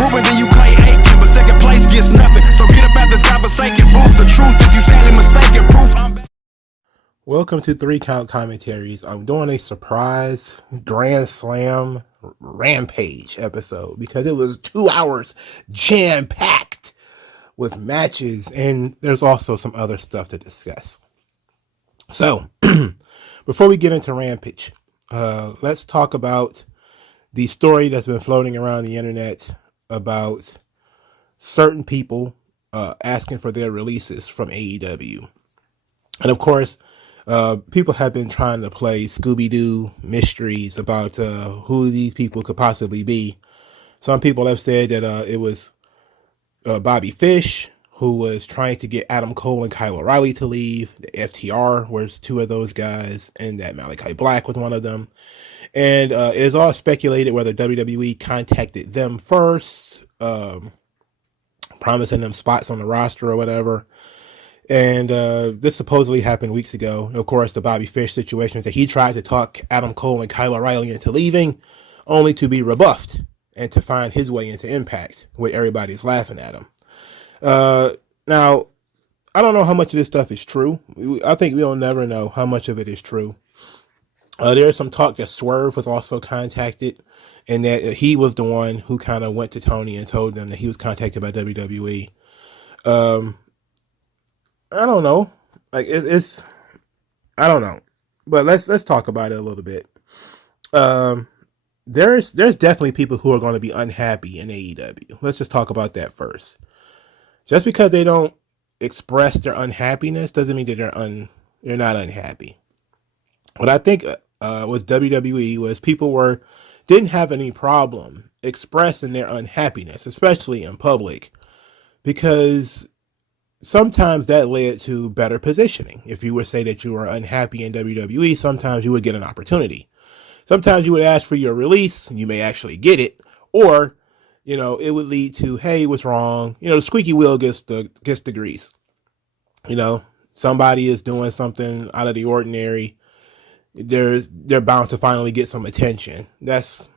Ruben, then you Clay Aiken, but second place gets nothing. So get up out this godforsaken booth. The truth is you sadly mistaken. Proof I'm back. Welcome to 3 Count Commentaries. I'm doing a surprise Grand Slam Rampage episode because it was 2 hours jam-packed with matches, and there's also some other stuff to discuss. So, before we get into Rampage, let's talk about the story that's been floating around the internet about certain people asking for their releases from AEW. And of course, people have been trying to play Scooby-Doo mysteries about who these people could possibly be. Some people have said that it was Bobby Fish, who was trying to get Adam Cole and Kyle O'Reilly to leave. The FTR was 2 of those guys, and that Malachi Black was one of them. And it is all speculated whether WWE contacted them first, promising them spots on the roster or whatever. And this supposedly happened weeks ago. And of course, the Bobby Fish situation is that he tried to talk Adam Cole and Kyle O'Reilly into leaving, only to be rebuffed and to find his way into Impact, where everybody's laughing at him. Now, I don't know how much of this stuff is true. I think we'll never know how much of it is true. There's some talk that Swerve was also contacted, and that he was the one who kind of went to Tony and told them that he was contacted by WWE. I don't know. Like it's I don't know. But let's talk about it a little bit. There's definitely people who are going to be unhappy in AEW. Let's just talk about that first. Just because they don't express their unhappiness doesn't mean that they're not unhappy. What I think with WWE was people didn't have any problem expressing their unhappiness, especially in public, because sometimes that led to better positioning. If you would say that you were unhappy in WWE, sometimes you would get an opportunity. Sometimes you would ask for your release, and you may actually get it, or it would lead to, hey, what's wrong? The squeaky wheel gets the grease. Somebody is doing something out of the ordinary. They're bound to finally get some attention. That's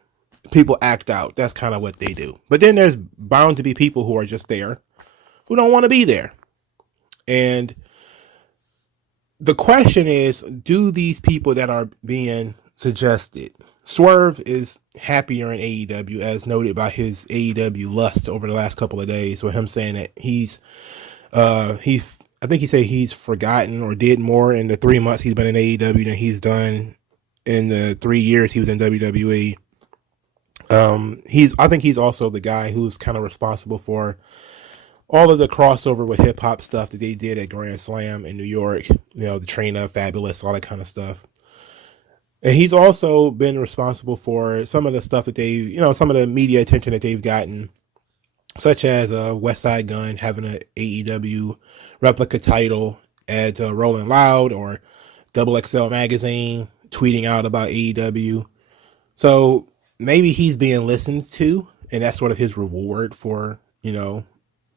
people act out. That's kind of what they do. But then there's bound to be people who are just there who don't want to be there. And the question is, do these people that are being suggested, Swerve is happier in AEW, as noted by his AEW lust over the last couple of days, with him saying that I think he said he's forgotten or did more in the 3 months he's been in AEW than he's done in the 3 years he was in WWE. I think he's also the guy who's kind of responsible for all of the crossover with hip hop stuff that they did at Grand Slam in New York, the Trina, Fabulous, all that kind of stuff. And he's also been responsible for some of the stuff that some of the media attention that they've gotten, such as West Side Gun having an AEW replica title at Rolling Loud, or Double XL Magazine tweeting out about AEW. So maybe he's being listened to, and that's sort of his reward for,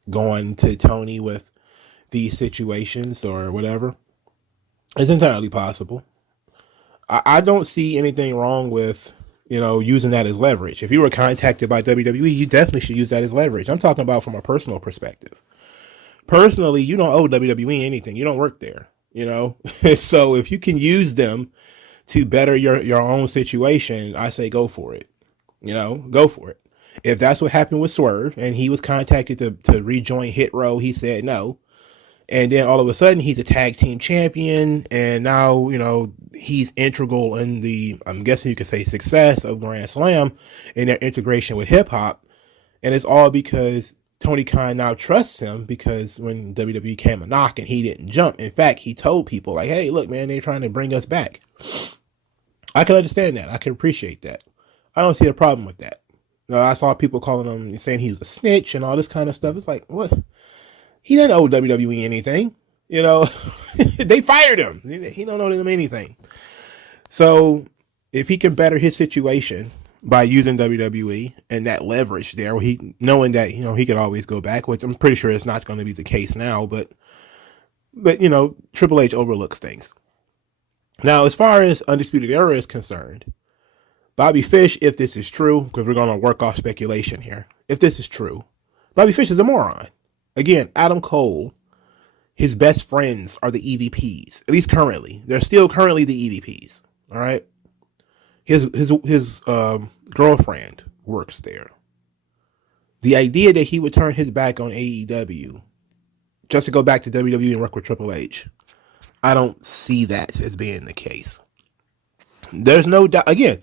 going to Tony with these situations or whatever. It's entirely possible. I don't see anything wrong with, using that as leverage. If you were contacted by WWE, you definitely should use that as leverage. I'm talking about from a personal perspective. Personally, you don't owe WWE anything. You don't work there, So if you can use them to better your own situation, I say go for it. Go for it. If that's what happened with Swerve and he was contacted to rejoin Hit Row, he said no. And then all of a sudden he's a tag team champion, and now, he's integral in the, I'm guessing you could say, success of Grand Slam and their integration with hip hop. And it's all because Tony Khan now trusts him, because when WWE came a knock and he didn't jump, in fact, he told people like, hey, look, man, they're trying to bring us back. I can understand that. I can appreciate that. I don't see a problem with that. I saw people calling him, saying he was a snitch and all this kind of stuff. It's like, what? He didn't owe WWE anything. They fired him. He don't owe them anything. So if he can better his situation by using WWE and that leverage there, knowing that, he could always go back, which I'm pretty sure is not going to be the case now, but Triple H overlooks things. Now, as far as Undisputed Era is concerned, Bobby Fish, if this is true, because we're going to work off speculation here. If this is true, Bobby Fish is a moron. Again, Adam Cole, his best friends are the EVPs. At least currently. They're still currently the EVPs. All right? His girlfriend works there. The idea that he would turn his back on AEW just to go back to WWE and work with Triple H, I don't see that as being the case. There's no doubt. Again,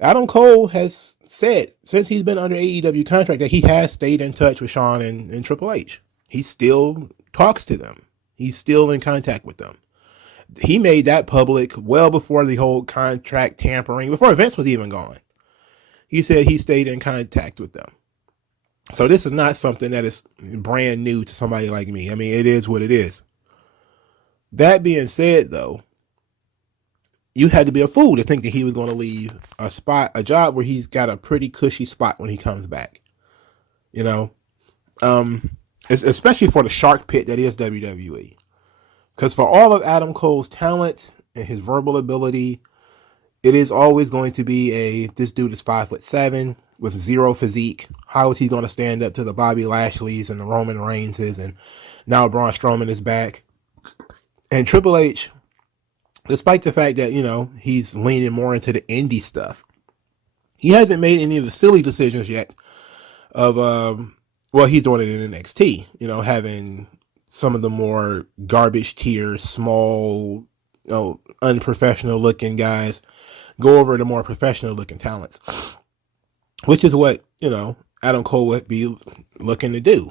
Adam Cole has said since he's been under AEW contract that he has stayed in touch with Shawn and Triple H. He still talks to them. He's still in contact with them. He made that public well before the whole contract tampering, before Vince was even gone. He said he stayed in contact with them. So this is not something that is brand new to somebody like me. I mean, it is what it is. That being said, though, you had to be a fool to think that he was going to leave a job where he's got a pretty cushy spot when he comes back. You know, especially for the shark pit that is WWE. Because for all of Adam Cole's talent and his verbal ability, it is always going to be this dude is 5'7" with zero physique. How is he going to stand up to the Bobby Lashleys and the Roman Reignses, and now Braun Strowman is back? And Triple H, despite the fact that, you know, he's leaning more into the indie stuff, he hasn't made any of the silly decisions yet of, well, he's doing it in NXT, you know, having some of the more garbage tier, small, you know, unprofessional looking guys go over the more professional looking talents, which is what, you know, Adam Cole would be looking to do.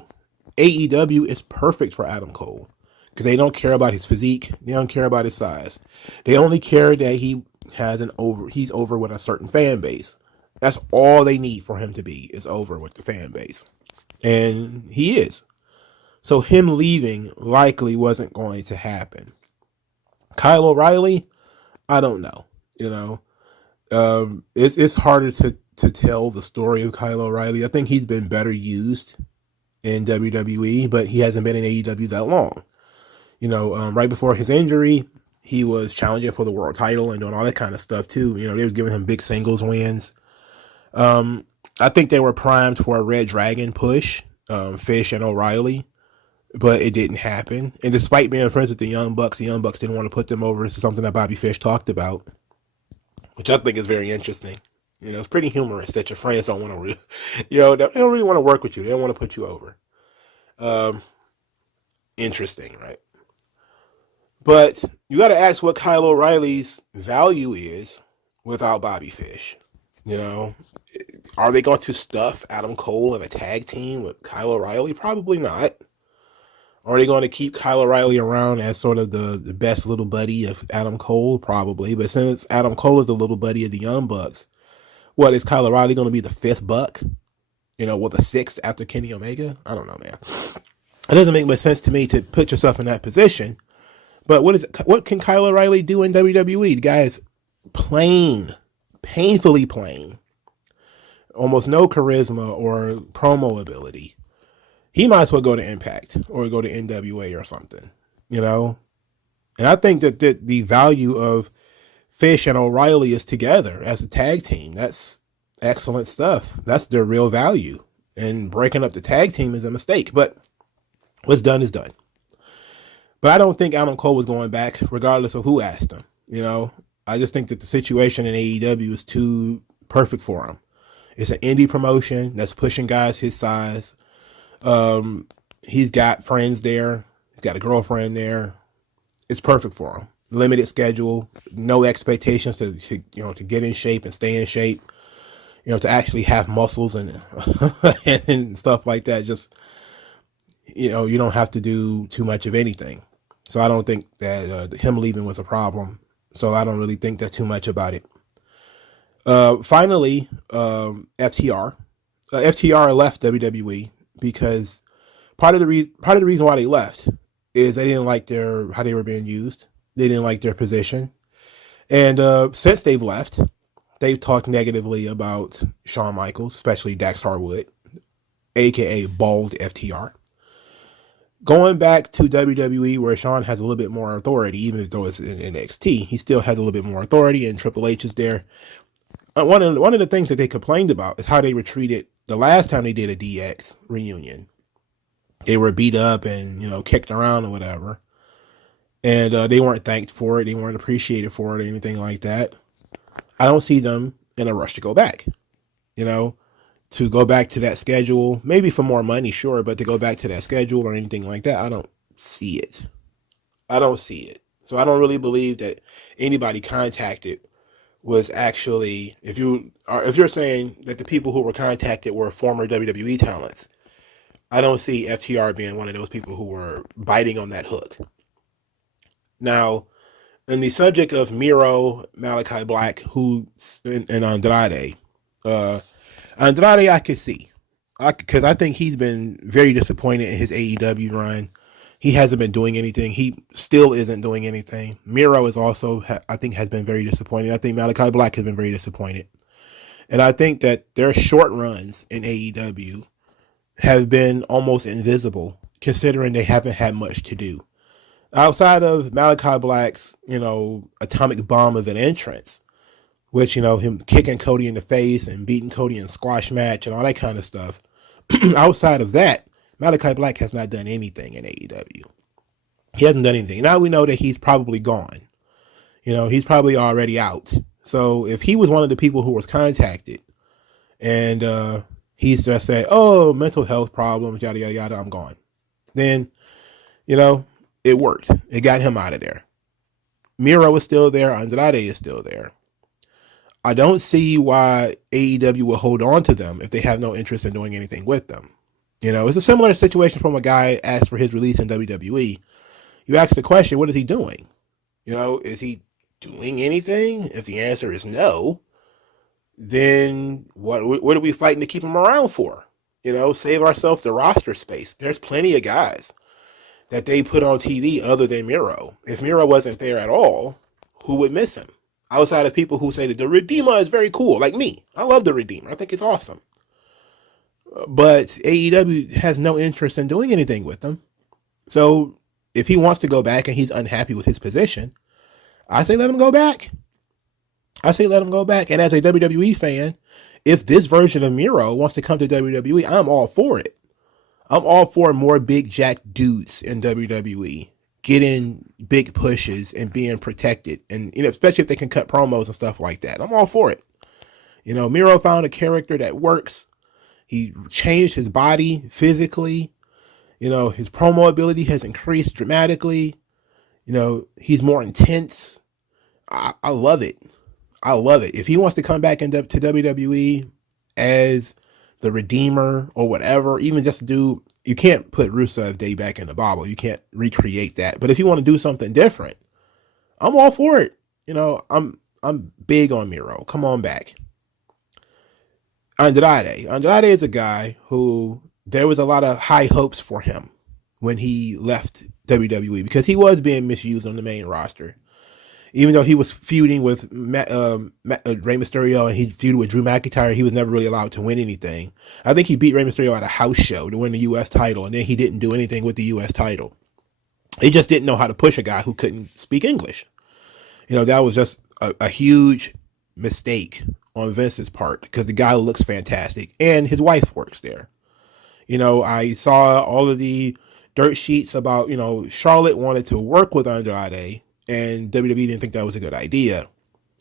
AEW is perfect for Adam Cole because they don't care about his physique. They don't care about his size. They only care that he's over with a certain fan base. That's all they need for him to be, is over with the fan base. And he is. So him leaving likely wasn't going to happen. Kyle O'Reilly, I don't know. You know, it's harder to tell the story of Kyle O'Reilly. I think he's been better used in WWE, but he hasn't been in AEW that long. You know, right before his injury, he was challenging for the world title and doing all that kind of stuff too. You know, they were giving him big singles wins. I think they were primed for a Red Dragon push, Fish and O'Reilly, but it didn't happen. And despite being friends with the Young Bucks didn't want to put them over. This is something that Bobby Fish talked about, which I think is very interesting. You know, it's pretty humorous that your friends don't want to, they don't really want to work with you. They don't want to put you over. Interesting, right? But you got to ask what Kyle O'Reilly's value is without Bobby Fish. You know, are they going to stuff Adam Cole in a tag team with Kyle O'Reilly? Probably not. Are they going to keep Kyle O'Reilly around as sort of the best little buddy of Adam Cole? Probably. But since Adam Cole is the little buddy of the Young Bucks, what, is Kyle O'Reilly going to be the fifth Buck? You know, with the sixth after Kenny Omega? I don't know, man. It doesn't make much sense to me to put yourself in that position. But what can Kyle O'Reilly do in WWE? The guy is plain, painfully plain. Almost no charisma or promo ability. He might as well go to Impact or go to NWA or something, you know? And I think that the value of Fish and O'Reilly is together as a tag team. That's excellent stuff. That's their real value. And breaking up the tag team is a mistake. But what's done is done. But I don't think Adam Cole was going back, regardless of who asked him. You know, I just think that the situation in AEW is too perfect for him. It's an indie promotion that's pushing guys his size. He's got friends there. He's got a girlfriend there. It's perfect for him. Limited schedule, no expectations to get in shape and stay in shape. You know, to actually have muscles and and stuff like that. Just, you know, you don't have to do too much of anything. So I don't think that him leaving was a problem. So I don't really think that too much about it. Finally, FTR. FTR left WWE because part of the reason why they left is they didn't like how they were being used. They didn't like their position. And since they've left, they've talked negatively about Shawn Michaels, especially Dax Harwood, aka Bald FTR. Going back to WWE, where Shawn has a little bit more authority, even though it's in NXT, he still has a little bit more authority, and Triple H is there. one of the things that they complained about is how they were treated the last time they did a DX reunion. They were beat up and, kicked around or whatever. And they weren't thanked for it. They weren't appreciated for it or anything like that. I don't see them in a rush to go back, to go back to that schedule, maybe for more money, sure, but to go back to that schedule or anything like that, I don't see it. So I don't really believe that anybody contacted was actually, if you're saying that the people who were contacted were former WWE talents, I don't see FTR being one of those people who were biting on that hook. Now, in the subject of Miro, Malachi Black, and Andrade, Andrade I could see, because I think he's been very disappointed in his AEW run. He hasn't been doing anything. He still isn't doing anything. Miro is also, I think, has been very disappointed. I think Malachi Black has been very disappointed. And I think that their short runs in AEW have been almost invisible, considering they haven't had much to do. Outside of Malachi Black's, atomic bomb of an entrance, which, him kicking Cody in the face and beating Cody in a squash match and all that kind of stuff. Outside of that, Malachi Black has not done anything in AEW. He hasn't done anything. Now we know that he's probably gone. He's probably already out. So if he was one of the people who was contacted and he's just said, oh, mental health problems, yada, yada, yada, I'm gone. Then, it worked. It got him out of there. Miro is still there. Andrade is still there. I don't see why AEW will hold on to them if they have no interest in doing anything with them. It's a similar situation from a guy asked for his release in WWE. You ask the question, what is he doing? Is he doing anything? If the answer is no, then what are we fighting to keep him around for? Save ourselves the roster space. There's plenty of guys that they put on TV other than Miro. If Miro wasn't there at all, who would miss him? Outside of people who say that the Redeemer is very cool, like me. I love the Redeemer. I think it's awesome. But AEW has no interest in doing anything with him. So if he wants to go back and he's unhappy with his position, I say let him go back. And as a WWE fan, if this version of Miro wants to come to WWE, I'm all for it. I'm all for more big jack dudes in WWE getting big pushes and being protected. And, especially if they can cut promos and stuff like that. I'm all for it. Miro found a character that works. He changed his body physically. His promo ability has increased dramatically. He's more intense. I love it. If he wants to come back to WWE as the Redeemer or whatever, even just you can't put Rusev Day back in the Bible. You can't recreate that. But if you want to do something different, I'm all for it. I'm big on Miro. Come on back. Andrade is a guy who there was a lot of high hopes for him when he left WWE because he was being misused on the main roster. Even though he was feuding with Rey Mysterio and he feuded with Drew McIntyre, he was never really allowed to win anything. I think he beat Rey Mysterio at a house show to win the U.S. title, and then he didn't do anything with the U.S. title. He just didn't know how to push a guy who couldn't speak English. That was just a huge mistake on Vince's part because the guy looks fantastic and his wife works there. I saw all of the dirt sheets about, Charlotte wanted to work with Andrade and WWE didn't think that was a good idea.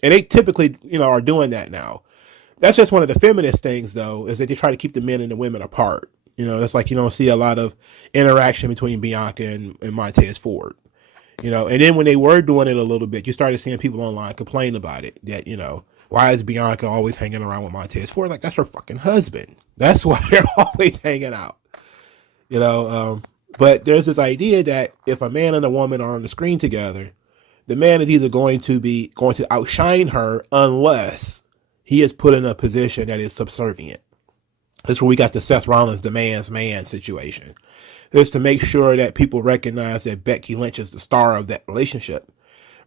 And they typically, are doing that now. That's just one of the feminist things, though, is that they try to keep the men and the women apart. It's like you don't see a lot of interaction between Bianca and Montez Ford. And then when they were doing it a little bit, you started seeing people online complain about it. That, why is Bianca always hanging around with Montez Ford? Like, that's her fucking husband. That's why they're always hanging out. But there's this idea that if a man and a woman are on the screen together, the man is either going to outshine her unless he is put in a position that is subservient. That's where we got the Seth Rollins, the man's man situation. It's to make sure that people recognize that Becky Lynch is the star of that relationship,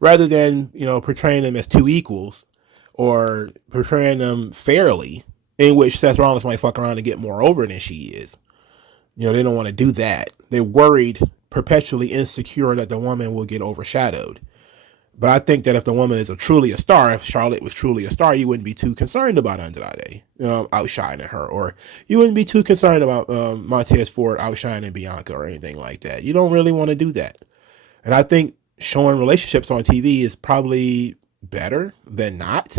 rather than, portraying them as two equals or portraying them fairly, in which Seth Rollins might fuck around and get more over than she is. They don't want to do that. They're worried, perpetually insecure that the woman will get overshadowed. But I think that if the woman is truly a star, if Charlotte was truly a star, you wouldn't be too concerned about Andrade outshining her, or you wouldn't be too concerned about Montez Ford outshining Bianca or anything like that. You don't really want to do that. And I think showing relationships on TV is probably better than not,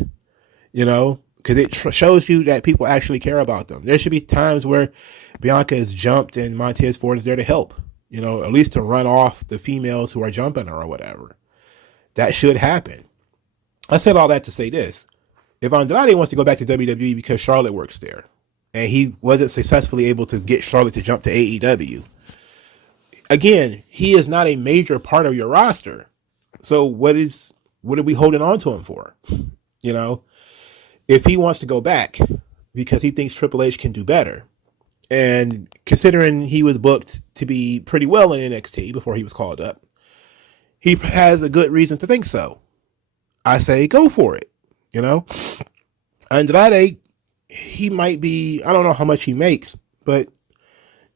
because it shows you that people actually care about them. There should be times where Bianca is jumped and Montez Ford is there to help, at least to run off the females who are jumping her or whatever. That should happen. I said all that to say this. If Andrade wants to go back to WWE because Charlotte works there, and he wasn't successfully able to get Charlotte to jump to AEW, again, he is not a major part of your roster. So what are we holding on to him for? If he wants to go back because he thinks Triple H can do better, and considering he was booked to be pretty well in NXT before he was called up, he has a good reason to think so. I say go for it. Andrade, he might be, I don't know how much he makes, but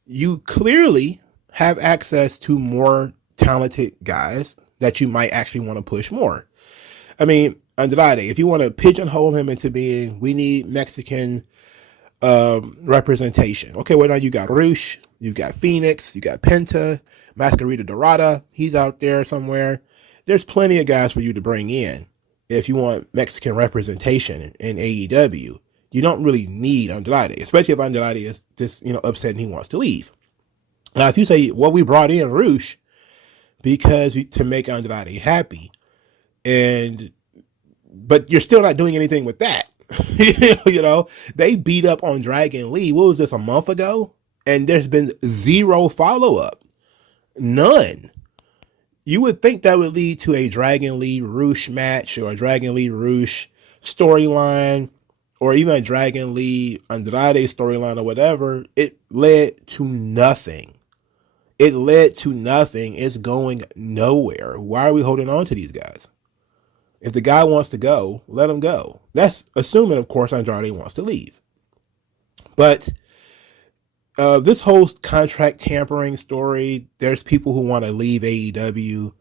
you clearly have access to more talented guys that you might actually want to push more. I mean, Andrade, if you want to pigeonhole him into being, we need Mexican representation. Okay, well, now you got Rush, you got Phoenix, you got Penta, Mascarita Dorada, he's out there somewhere. There's plenty of guys for you to bring in if you want Mexican representation in AEW. You don't really need Andrade, especially if Andrade is just, upset and he wants to leave. Now, if you say, well, we brought in Rush to make Andrade happy, but you're still not doing anything with that. They beat up on Dragon Lee. What was this, a month ago? And there's been zero follow-up. None. You would think that would lead to a Dragon Lee Rush match or a Dragon Lee Rush storyline or even a Dragon Lee Andrade storyline or whatever. It led to nothing. It's going nowhere. Why are we holding on to these guys? If the guy wants to go, let him go. That's assuming, of course, Andrade wants to leave. But this whole contract tampering story, there's people who want to leave AEW.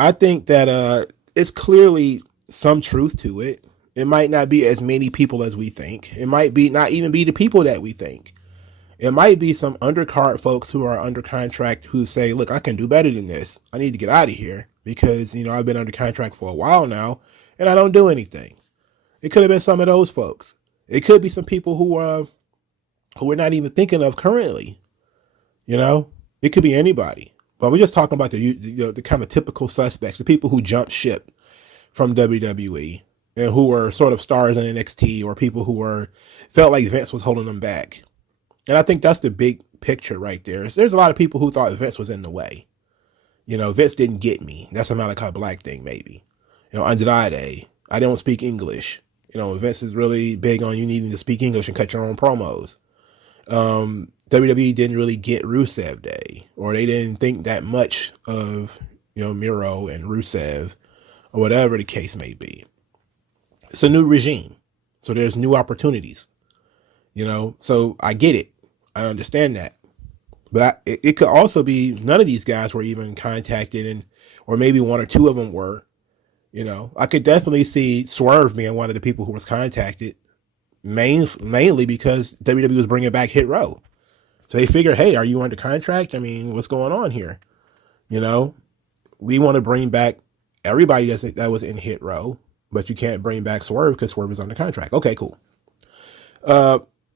I think that it's clearly some truth to it. It might not be as many people as we think. It might be not even be the people that we think. It might be some undercard folks who are under contract who say, look, I can do better than this. I need to get out of here because, I've been under contract for a while now and I don't do anything. It could have been some of those folks. It could be some people who we're not even thinking of currently. It could be anybody. But we're just talking about the kind of typical suspects, the people who jumped ship from WWE and who were sort of stars in NXT or people who felt like Vince was holding them back. And I think that's the big picture right there. There's a lot of people who thought Vince was in the way. Vince didn't get me. That's a Malachi Black thing, maybe. Andrade, I don't speak English. Vince is really big on you needing to speak English and cut your own promos. WWE didn't really get Rusev Day, or they didn't think that much of, Miro and Rusev, or whatever the case may be. It's a new regime. So there's new opportunities, so I get it. I understand that. But it could also be none of these guys were even contacted, or maybe one or two of them were. I could definitely see Swerve being one of the people who was contacted, mainly because WWE was bringing back Hit Row. So they figured, hey, are you under contract? I mean, what's going on here? We want to bring back everybody that was in Hit Row, but you can't bring back Swerve because Swerve is under contract. Okay, cool.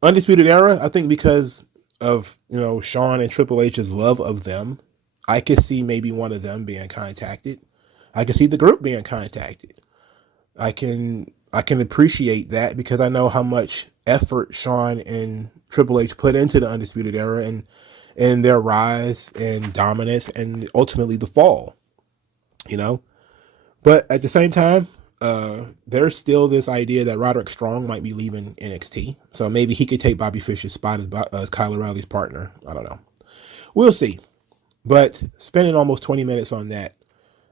Undisputed Era, I think because of, Shawn and Triple H's love of them, I could see maybe one of them being contacted. I could see the group being contacted. I can appreciate that because I know how much effort Shawn and Triple H put into the Undisputed Era and their rise and dominance and ultimately the fall, But at the same time, there's still this idea that Roderick Strong might be leaving NXT. So maybe he could take Bobby Fish's spot as Kyle O'Reilly's partner. I don't know. We'll see. But spending almost 20 minutes on that,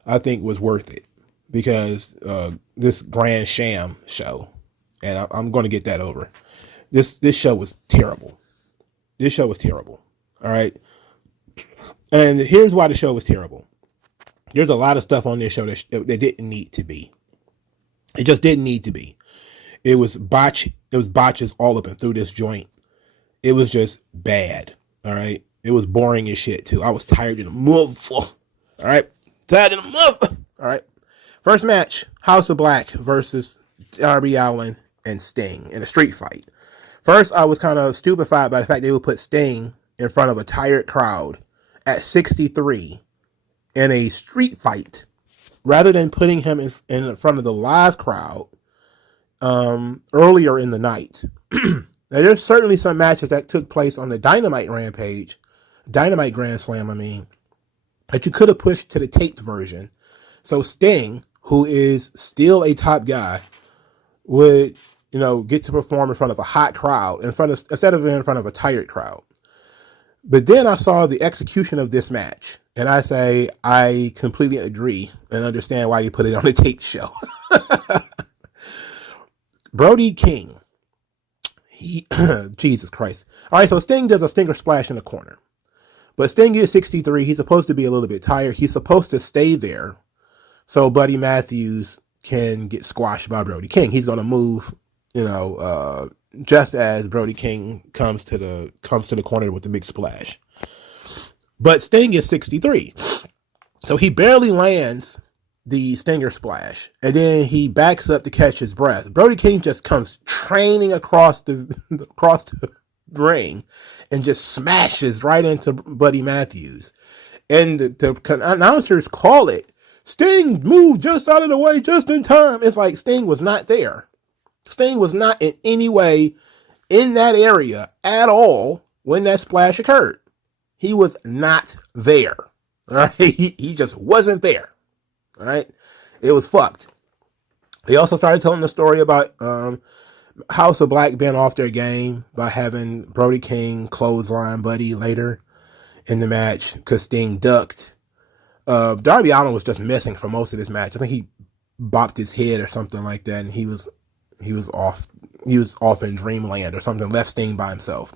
I think was worth it because this Grand Sham show, and I'm going to get that over. This show was terrible. All right. And here's why the show was terrible. There's a lot of stuff on this show that didn't need to be. It just didn't need to be. It was botches all up and through this joint. It was just bad. All right. It was boring as shit too. I was tired in the motherfucker. All right. Tired in the motherfucker. All right. First match, House of Black versus Darby Allin and Sting in a street fight. First, I was kind of stupefied by the fact they would put Sting in front of a tired crowd at 63 in a street fight rather than putting him in front of the live crowd earlier in the night. Now, there's certainly some matches that took place on the Dynamite Rampage, Dynamite Grand Slam, that you could have pushed to the taped version. So Sting, who is still a top guy, would, get to perform in front of a hot crowd, instead of in front of a tired crowd. But then I saw the execution of this match, and I say I completely agree and understand why they put it on a taped show. Brody King. Jesus Christ. All right, so Sting does a stinger splash in the corner. But Sting is 63. He's supposed to be a little bit tired. He's supposed to stay there so Buddy Matthews can get squashed by Brody King. He's going to move, just as Brody King comes to the corner with the big splash. But Sting is 63. So he barely lands the stinger splash, and then he backs up to catch his breath. Brody King just comes training across the ring and just smashes right into Buddy Matthews. And the announcers call it, Sting moved just out of the way just in time. It's like Sting was not there. Sting was not in any way in that area at all when that splash occurred. He was not there. All right, he just wasn't there. All right, it was fucked. They also started telling the story about House of Black being off their game by having Brody King clothesline Buddy later in the match because Sting ducked. Darby Allin was just missing for most of this match. I think he bopped his head or something like that, and he was off. He was off in dreamland or something. Left Sting by himself.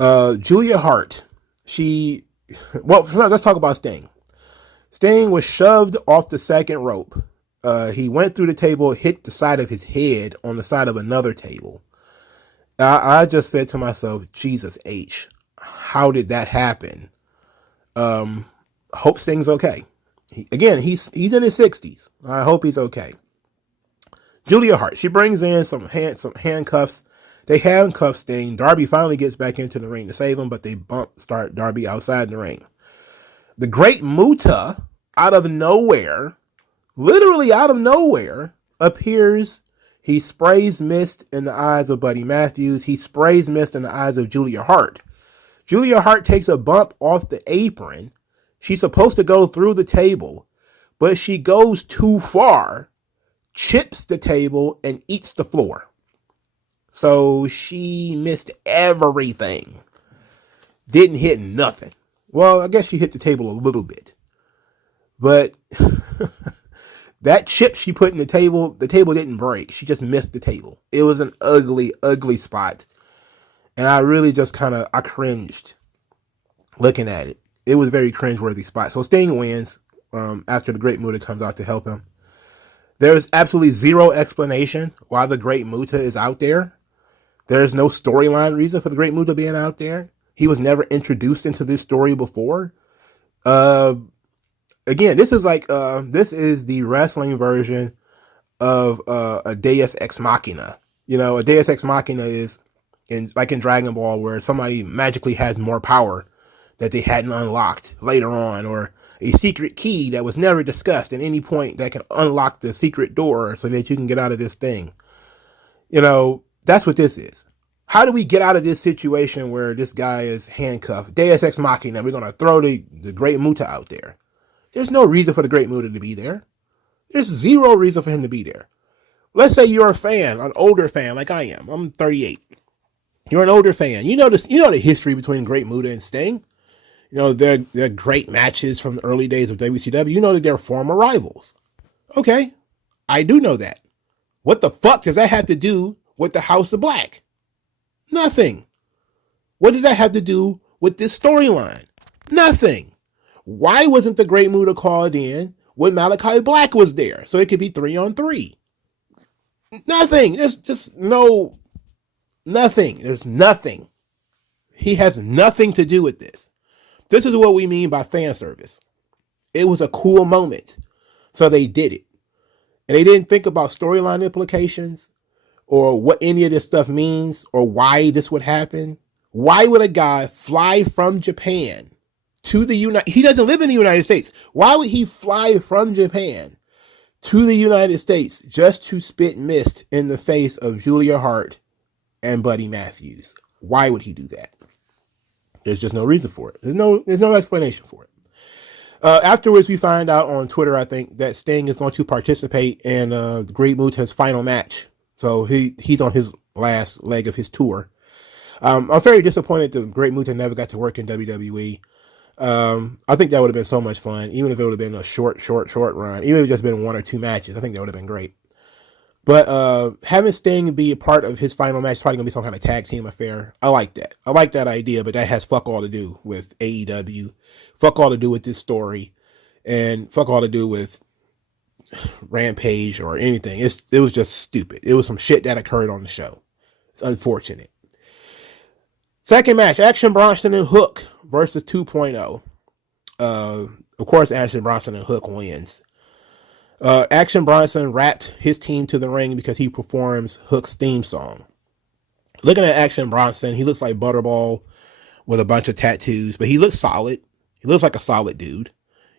Julia Hart. Let's talk about Sting. Sting was shoved off the second rope. He went through the table, hit the side of his head on the side of another table. I just said to myself, Jesus H, how did that happen? Hope Sting's okay. He's in his 60s. I hope he's okay. Julia Hart, she brings in some handcuffs. They handcuff Sting. Darby finally gets back into the ring to save him, but they start Darby outside the ring. The Great Muta, out of nowhere, literally out of nowhere, appears. He sprays mist in the eyes of Buddy Matthews. He sprays mist in the eyes of Julia Hart. Julia Hart takes a bump off the apron. She's supposed to go through the table, but she goes too far, chips the table, and eats the floor. So she missed everything. Didn't hit nothing. Well, I guess she hit the table a little bit. But that chip she put in the table didn't break. She just missed the table. It was an ugly, ugly spot. And I really just I cringed looking at it. It was a very cringeworthy spot. So Sting wins after the Great Muta comes out to help him. There is absolutely zero explanation why the Great Muta is out there. There's no storyline reason for the Great Muta being out there. He was never introduced into this story before. Again, this is the wrestling version of a Deus Ex Machina. A Deus Ex Machina is in Dragon Ball, where somebody magically has more power that they hadn't unlocked later on, or a secret key that was never discussed at any point that can unlock the secret door so that you can get out of this thing. That's what this is. How do we get out of this situation where this guy is handcuffed? Deus Ex Machina. We're going to throw the Great Muta out there. There's no reason for the Great Muta to be there. There's zero reason for him to be there. Let's say you're a fan, an older fan like I am. I'm 38. You're an older fan. You know the history between Great Muta and Sting. They're great matches from the early days of WCW. You know that they're former rivals. Okay, I do know that. What the fuck does that have to do with the House of Black? Nothing. What does that have to do with this storyline? Nothing. Why wasn't the Great Muta called in when Malachi Black was there? So it could be 3-on-3. Nothing. There's just nothing. There's nothing. He has nothing to do with this. This is what we mean by fan service. It was a cool moment. So they did it. And they didn't think about storyline implications or what any of this stuff means or why this would happen. Why would a guy fly from Japan to the He doesn't live in the United States. Why would he fly from Japan to the United States just to spit mist in the face of Julia Hart and Buddy Matthews? Why would he do that? There's just no reason for it. There's no explanation for it. Afterwards, we find out on Twitter, I think, that Sting is going to participate in the Great Muta's final match. So he's on his last leg of his tour. I'm very disappointed that Great Muta never got to work in WWE. I think that would have been so much fun, even if it would have been a short run. Even if it just been 1 or 2 matches, I think that would have been great. But having Sting be a part of his final match is probably going to be some kind of tag team affair. I like that. I like that idea, but that has fuck all to do with AEW. Fuck all to do with this story. And fuck all to do with Rampage or anything. It was just stupid. It was some shit that occurred on the show. It's unfortunate. Second match, Action Bronson and Hook versus 2.0. Of course, Action Bronson and Hook wins. Action Bronson wrapped his team to the ring because he performs Hook's theme song. Looking at Action Bronson, he looks like Butterball with a bunch of tattoos, but he looks solid. He looks like a solid dude.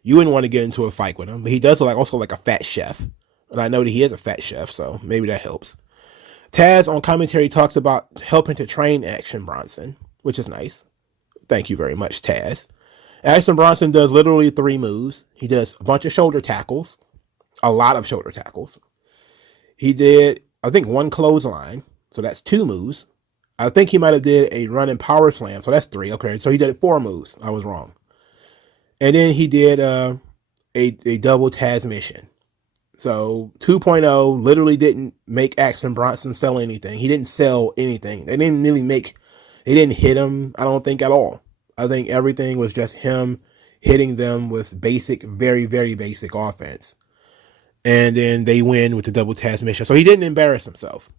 You wouldn't want to get into a fight with him, but he does look also like a fat chef. And I know that he is a fat chef, so maybe that helps. Taz on commentary talks about helping to train Action Bronson, which is nice. Thank you very much, Taz. Action Bronson does literally 3 moves. He does a bunch of shoulder tackles. A lot of shoulder tackles. He did, I think, 1 clothesline. So that's 2 moves. I think he might have did a running power slam. So that's 3. Okay, so he did 4 moves. I was wrong. And then he did a double Taz mission. So 2.0 literally didn't make Action Bronson sell anything. He didn't sell anything. They didn't hit him, I don't think, at all. I think everything was just him hitting them with basic, very, very basic offense. And then they win with the double Taz mission. So he didn't embarrass himself.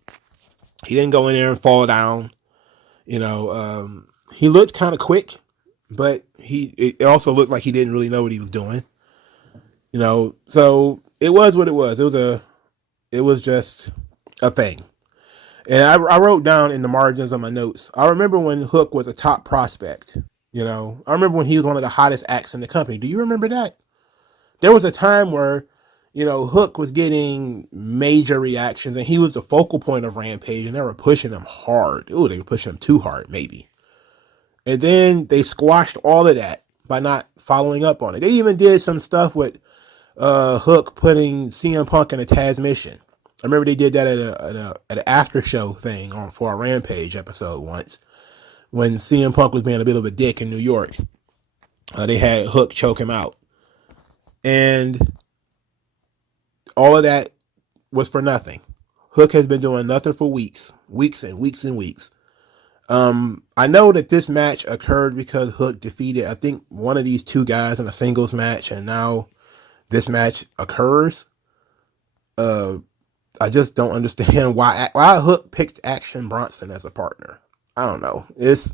He didn't go in there and fall down. He looked kind of quick, but it also looked like he didn't really know what he was doing. So it was what it was. It was just a thing. And I wrote down in the margins of my notes, I remember when Hook was a top prospect. I remember when he was one of the hottest acts in the company. Do you remember that? There was a time where Hook was getting major reactions and he was the focal point of Rampage and they were pushing him hard. Ooh, they were pushing him too hard, maybe. And then they squashed all of that by not following up on it. They even did some stuff with Hook putting CM Punk in a Taz mission. I remember they did that at an after show thing for a Rampage episode once when CM Punk was being a bit of a dick in New York. They had Hook choke him out. And all of that was for nothing. Hook has been doing nothing for weeks and weeks. I know that this match occurred because Hook defeated, I think, one of these 2 guys in a singles match, and now this match occurs. I just don't understand why Hook picked Action Bronson as a partner. I don't know. There's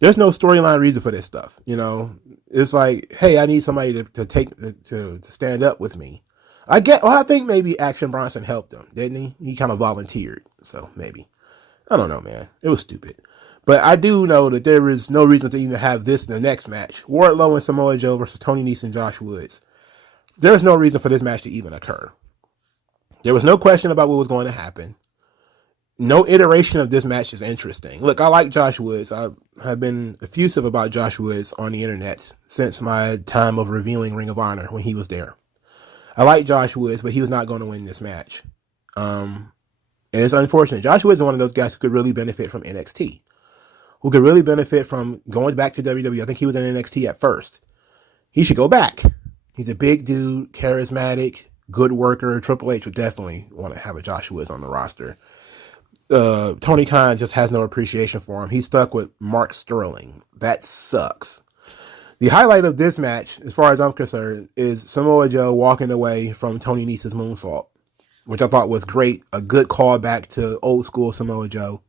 no storyline reason for this stuff. It's like, hey, I need somebody to stand up with me. I think maybe Action Bronson helped him, didn't he? He kind of volunteered, so maybe. I don't know, man. It was stupid. But I do know that there is no reason to even have this in the next match. Wardlow and Samoa Joe versus Tony Nese and Josh Woods. There's no reason for this match to even occur. There was no question about what was going to happen. No iteration of this match is interesting. Look, I like Josh Woods. I have been effusive about Josh Woods on the internet since my time of reviewing Ring of Honor when he was there. I like Josh Woods, but he was not going to win this match. And it's unfortunate. Josh Woods is one of those guys who could really benefit from NXT. Who could really benefit from going back to WWE. I think he was in NXT at first. He should go back. He's a big dude, charismatic, good worker. Triple H would definitely want to have a Josh Woods on the roster. Tony Khan just has no appreciation for him. He's stuck with Mark Sterling. That sucks. The highlight of this match, as far as I'm concerned, is Samoa Joe walking away from Tony Nese's moonsault, which I thought was great. A good callback to old school Samoa Joe.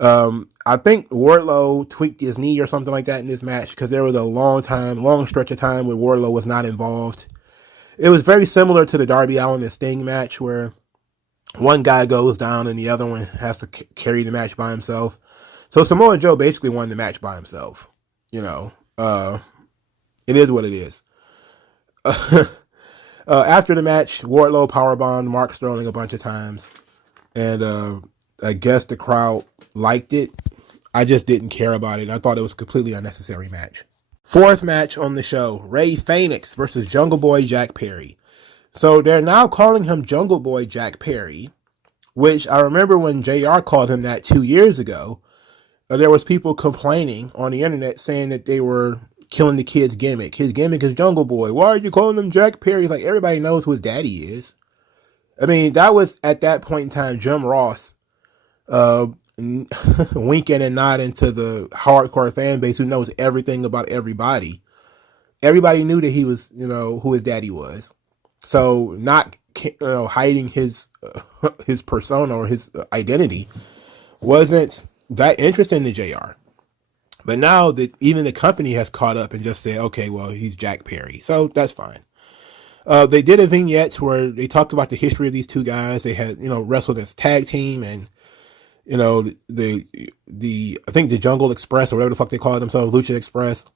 I think Wardlow tweaked his knee or something like that in this match because there was a long stretch of time where Wardlow was not involved. It was very similar to the Darby Allin and Sting match where one guy goes down and the other one has to carry the match by himself. So Samoa Joe basically won the match by himself. You know, it is what it is. After the match, Wardlow powerbombed Mark Sterling a bunch of times. And I guess the crowd liked it. I just didn't care about it. I thought it was a completely unnecessary match. Fourth match on the show, Rey Fénix versus Jungle Boy Jack Perry. So they're now calling him Jungle Boy Jack Perry, which I remember when JR called him that 2 years ago. There was people complaining on the internet saying that they were killing the kid's gimmick. His gimmick is Jungle Boy. Why are you calling him Jack Perry? It's like everybody knows who his daddy is. I mean, that was at that point in time Jim Ross winking and nodding to the hardcore fan base who knows everything about everybody. Everybody knew that he was, who his daddy was. So not, hiding his persona or his identity wasn't that interesting to JR. But now that even the company has caught up and just said, okay, well, he's Jack Perry. So that's fine. They did a vignette where they talked about the history of these two guys. They had, wrestled as tag team and, the I think the Jungle Express or whatever the fuck they call themselves, Lucha Express.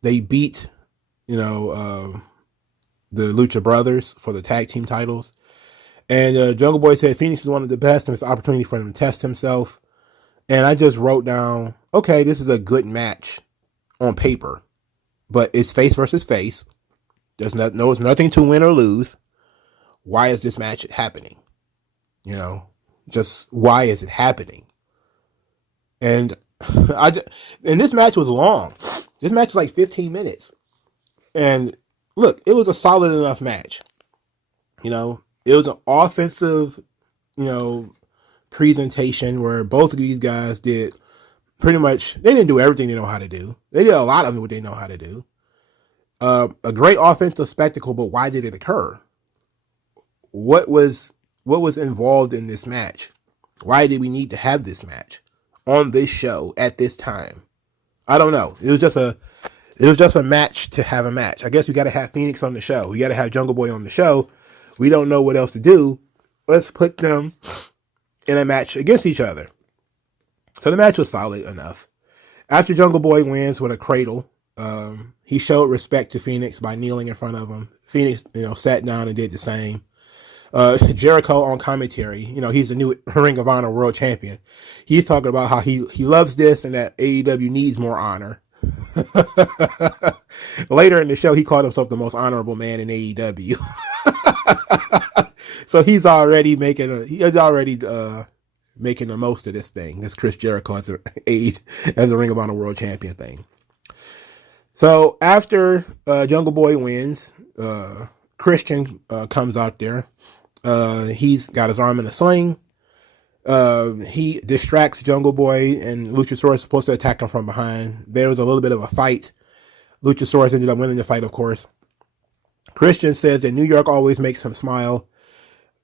They beat, the Lucha Brothers for the tag team titles. And Jungle Boy said Fénix is one of the best and it's an opportunity for him to test himself. And I just wrote down, okay, this is a good match on paper, but it's face versus face. There's nothing to win or lose. Why is this match happening? Just why is it happening? And and this match was long. This match was like 15 minutes. And look, it was a solid enough match. It was an offensive, presentation where both of these guys did pretty much, they didn't do everything they know how to do. They did a lot of what they know how to do. A great offensive spectacle, but why did it occur? What was involved in this match? Why did we need to have this match on this show at this time? I don't know. It was just a match to have a match. I guess we got to have Fénix on the show. We got to have Jungle Boy on the show. We don't know what else to do. Let's put them in a match against each other. So the match was solid enough. After Jungle Boy wins with a cradle, he showed respect to Fénix by kneeling in front of him. Fénix, sat down and did the same. Jericho on commentary, he's the new Ring of Honor World Champion. He's talking about how he loves this and that AEW needs more honor. Later in the show, he called himself the most honorable man in AEW. So he's already making the most of this thing. This Chris Jericho as a Ring of Honor World Champion thing. So after Jungle Boy wins, Christian comes out there. He's got his arm in a sling. He distracts Jungle Boy, and Luchasaurus is supposed to attack him from behind. There was a little bit of a fight. Luchasaurus ended up winning the fight, of course. Christian says that New York always makes him smile.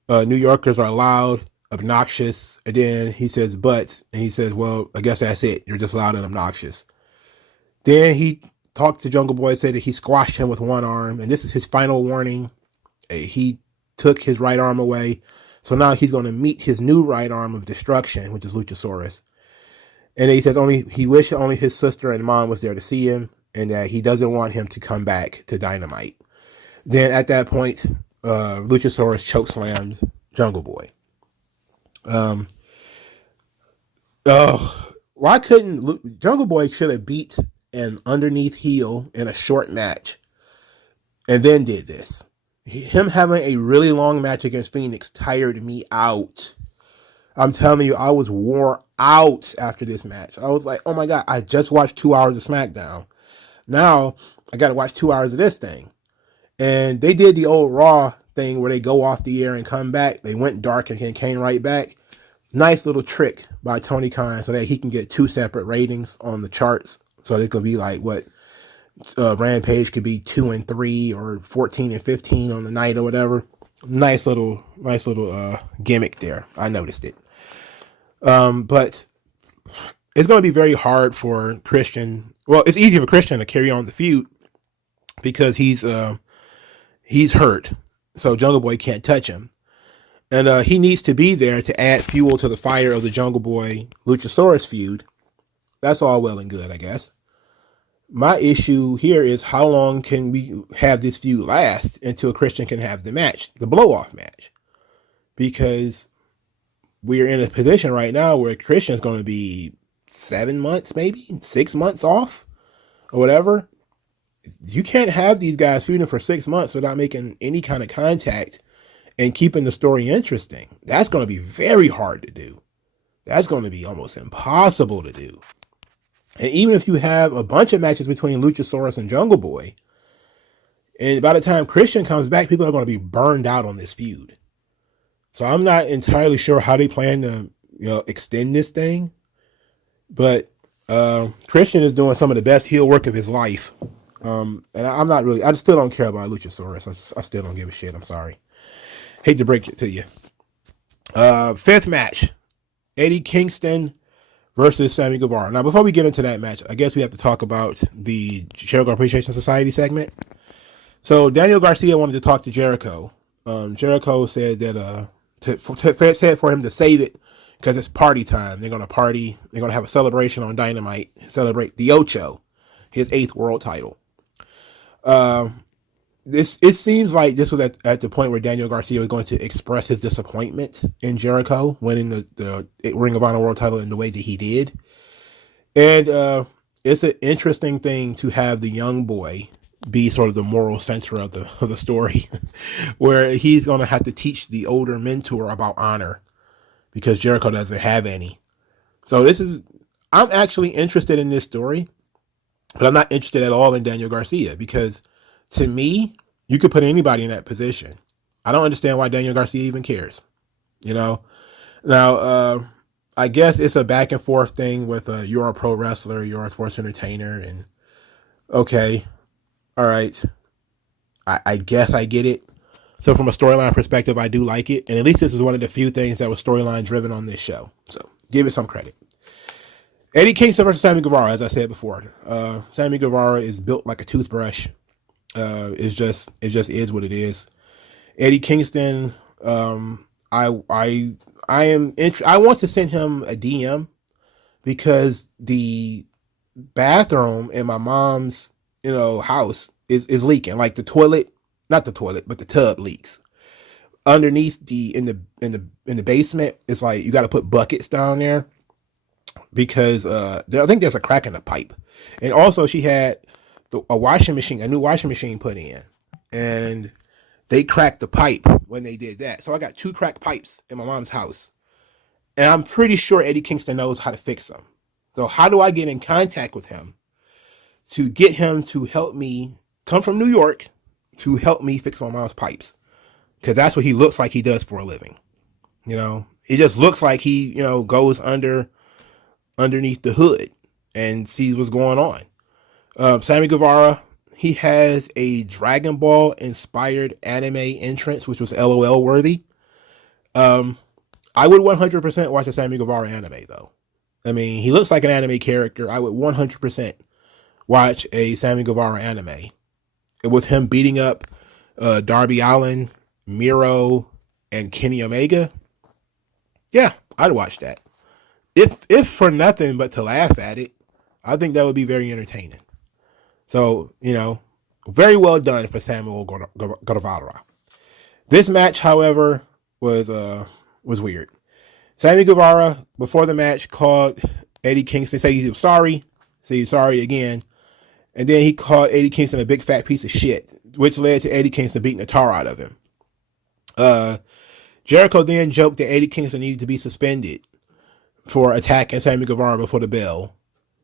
New Yorkers are loud, obnoxious, and then he says, but, and he says, well, I guess that's it. You're just loud and obnoxious. Then he talked to Jungle Boy, said that he squashed him with one arm, and this is his final warning. He took his right arm away, so now he's going to meet his new right arm of destruction, which is Luchasaurus. And he says he wished only his sister and mom was there to see him, and that he doesn't want him to come back to Dynamite. Then at that point, Luchasaurus chokeslammed Jungle Boy. Why couldn't Jungle Boy should have beat an underneath heel in a short match and then did this. Him having a really long match against Fénix tired me out. I'm telling you, I was wore out after this match. I was like, oh my God, I just watched 2 hours of SmackDown. Now I got to watch 2 hours of this thing. And they did the old Raw thing where they go off the air and come back. They went dark and came right back. Nice little trick by Tony Khan so that he can get 2 separate ratings on the charts. So they could be like, Rampage could be 2-3 or 14-15 on the night or whatever. Nice little gimmick there. I noticed it. But it's going to be very hard for Christian. Well, it's easy for Christian to carry on the feud because he's hurt, so Jungle Boy can't touch him, and he needs to be there to add fuel to the fire of the Jungle Boy Luchasaurus feud. That's all well and good, I guess. My issue here is how long can we have this feud last until Christian can have the match, the blow-off match? Because we're in a position right now where Christian's going to be 7 months, maybe 6 months off or whatever. You can't have these guys feuding for 6 months without making any kind of contact and keeping the story interesting. That's going to be very hard to do. That's going to be almost impossible to do. And even if you have a bunch of matches between Luchasaurus and Jungle Boy, and by the time Christian comes back, people are going to be burned out on this feud. So I'm not entirely sure how they plan to, extend this thing. But Christian is doing some of the best heel work of his life. And I still don't care about Luchasaurus. I still don't give a shit. I'm sorry. Hate to break it to you. Fifth match, Eddie Kingston versus Sammy Guevara. Now, before we get into that match, I guess we have to talk about the Jericho Appreciation Society segment. So Daniel Garcia wanted to talk to Jericho. Jericho said that said for him to save it because it's party time. They're gonna party. They're gonna have a celebration on Dynamite. Celebrate the Ocho, his 8th world title. It seems like this was at the point where Daniel Garcia was going to express his disappointment in Jericho winning the Ring of Honor world title in the way that he did. And it's an interesting thing to have the young boy be sort of the moral center of the story, where he's going to have to teach the older mentor about honor because Jericho doesn't have any. So I'm actually interested in this story, but I'm not interested at all in Daniel Garcia because to me, you could put anybody in that position. I don't understand why Daniel Garcia even cares. Now, I guess it's a back and forth thing with you're a pro wrestler, you're a sports entertainer, and okay, all right, I guess I get it. So from a storyline perspective, I do like it, and at least this is one of the few things that was storyline driven on this show. So give it some credit. Eddie Kingston versus Sammy Guevara, as I said before. Sammy Guevara is built like a toothbrush. It just is what it is. Eddie Kingston, I want to send him a DM because the bathroom in my mom's house is leaking. Like the toilet, not the toilet, but the tub leaks. Underneath in the basement, it's like you got to put buckets down there because I think there's a crack in the pipe. And also she had a new washing machine put in, and they cracked the pipe when they did that. So I got 2 cracked pipes in my mom's house, and I'm pretty sure Eddie Kingston knows how to fix them. So how do I get in contact with him to get him to help me come from New York to help me fix my mom's pipes? Because that's what he looks like he does for a living. It just looks like he, goes underneath the hood and sees what's going on. Sammy Guevara, he has a Dragon Ball inspired anime entrance, which was LOL worthy. I would 100% watch a Sammy Guevara anime though. I mean, he looks like an anime character. I would 100% watch a Sammy Guevara anime with him beating up Darby Allin, Miro, and Kenny Omega. Yeah, I'd watch that. If for nothing but to laugh at it, I think that would be very entertaining. So, very well done for Samuel Guevara. This match, however, was weird. Sammy Guevara, before the match, called Eddie Kingston, said he was sorry, said he's sorry again, and then he called Eddie Kingston a big fat piece of shit, which led to Eddie Kingston beating the tar out of him. Jericho then joked that Eddie Kingston needed to be suspended for attacking Sammy Guevara before the bell,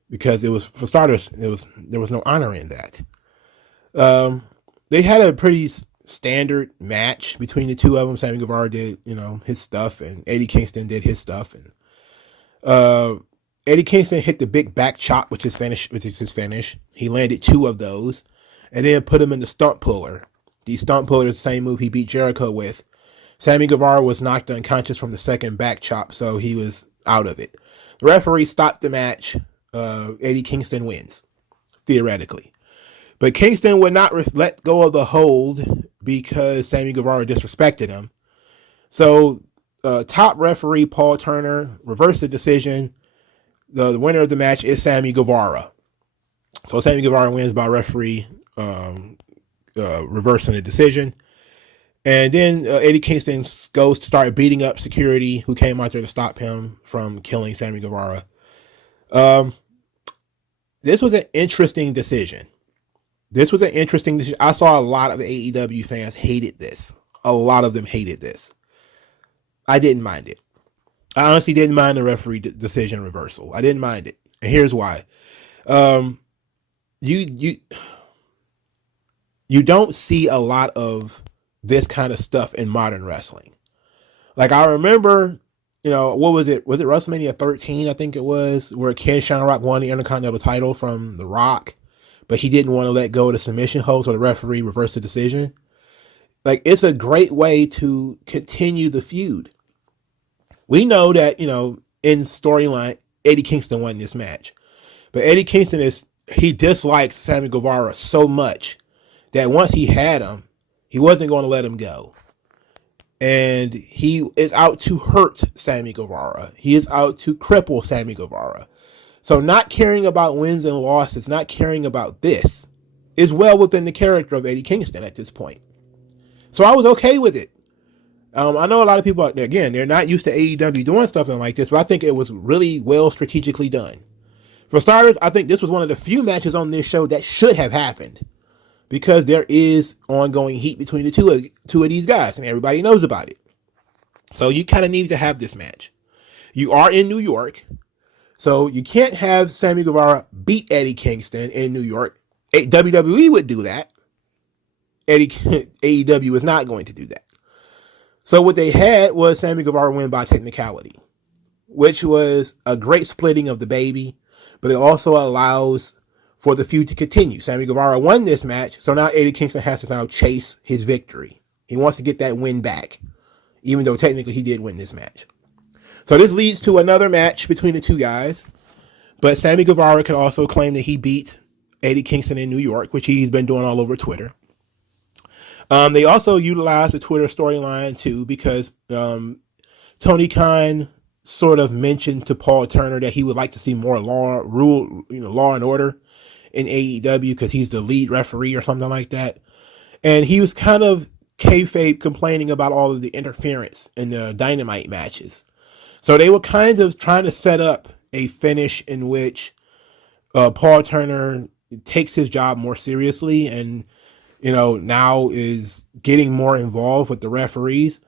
because it was, for starters, there was no honor in that. They had a pretty standard match between the two of them. Sammy Guevara did, his stuff, and Eddie Kingston did his stuff. And Eddie Kingston hit the big back chop, which is his finish. He landed 2 of those, and then put him in the stump puller. The stump puller is the same move he beat Jericho with. Sammy Guevara was knocked unconscious from the second back chop, so he was out of it. The referee stopped the match. Eddie Kingston wins, theoretically. But Kingston would not let go of the hold because Sammy Guevara disrespected him. So top referee Paul Turner reversed the decision. The winner of the match is Sammy Guevara. So Sammy Guevara wins by referee reversing the decision. And then Eddie Kingston goes to start beating up security who came out there to stop him from killing Sammy Guevara. This was an interesting decision. I saw a lot of AEW fans hated this. A lot of them hated this. I didn't mind it. I honestly didn't mind the referee decision reversal. I didn't mind it. And here's why. You don't see a lot of this kind of stuff in modern wrestling. Like, I remember, what was it? Was it WrestleMania 13? I think it was, where Ken Shamrock won the Intercontinental title from The Rock, but he didn't want to let go of the submission hold, so the referee reversed the decision. Like, it's a great way to continue the feud. We know that, in storyline, Eddie Kingston won this match. But Eddie Kingston he dislikes Sammy Guevara so much that once he had him, he wasn't going to let him go. And he is out to hurt Sammy Guevara. He is out to cripple Sammy Guevara. So not caring about wins and losses, not caring about this, is well within the character of Eddie Kingston at this point. So I was okay with it. I know a lot of people, again, they're not used to AEW doing something like this, but I think it was really well strategically done. For starters, I think this was one of the few matches on this show that should have happened, because there is ongoing heat between the two of these guys, and everybody knows about it. So you kind of need to have this match. You are in New York, so you can't have Sammy Guevara beat Eddie Kingston in New York. WWE would do that. AEW is not going to do that. So what they had was Sammy Guevara win by technicality, which was a great splitting of the baby, but it also allows for the feud to continue. Sammy Guevara won this match, so now Eddie Kingston has to now chase his victory. He wants to get that win back, even though technically he did win this match. So this leads to another match between the two guys, but Sammy Guevara can also claim that he beat Eddie Kingston in New York, which he's been doing all over Twitter. They also utilized the Twitter storyline too, because Tony Khan sort of mentioned to Paul Turner that he would like to see more law and order in AEW because he's the lead referee or something like that. And he was kind of kayfabe complaining about all of the interference in the Dynamite matches. So they were kind of trying to set up a finish in which Paul Turner takes his job more seriously and now is getting more involved with the referees,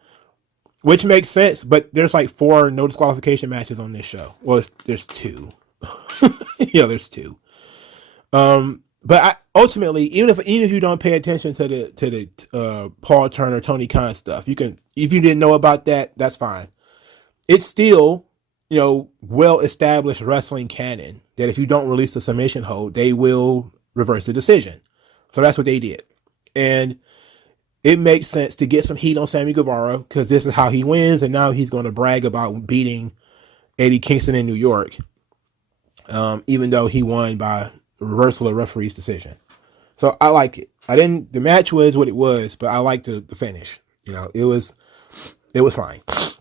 which makes sense. But there's like 4 no disqualification matches on this show. Well, there's 2. There's 2. But ultimately, even if you don't pay attention to the Paul Turner, Tony Khan stuff, if you didn't know about that, that's fine. It's still, well established wrestling canon that if you don't release the submission hold, they will reverse the decision. So that's what they did. And it makes sense to get some heat on Sammy Guevara because this is how he wins. And now he's going to brag about beating Eddie Kingston in New York, even though he won by reversal of referee's decision. So I like it. The match was what it was, but I liked the finish. It was fine. All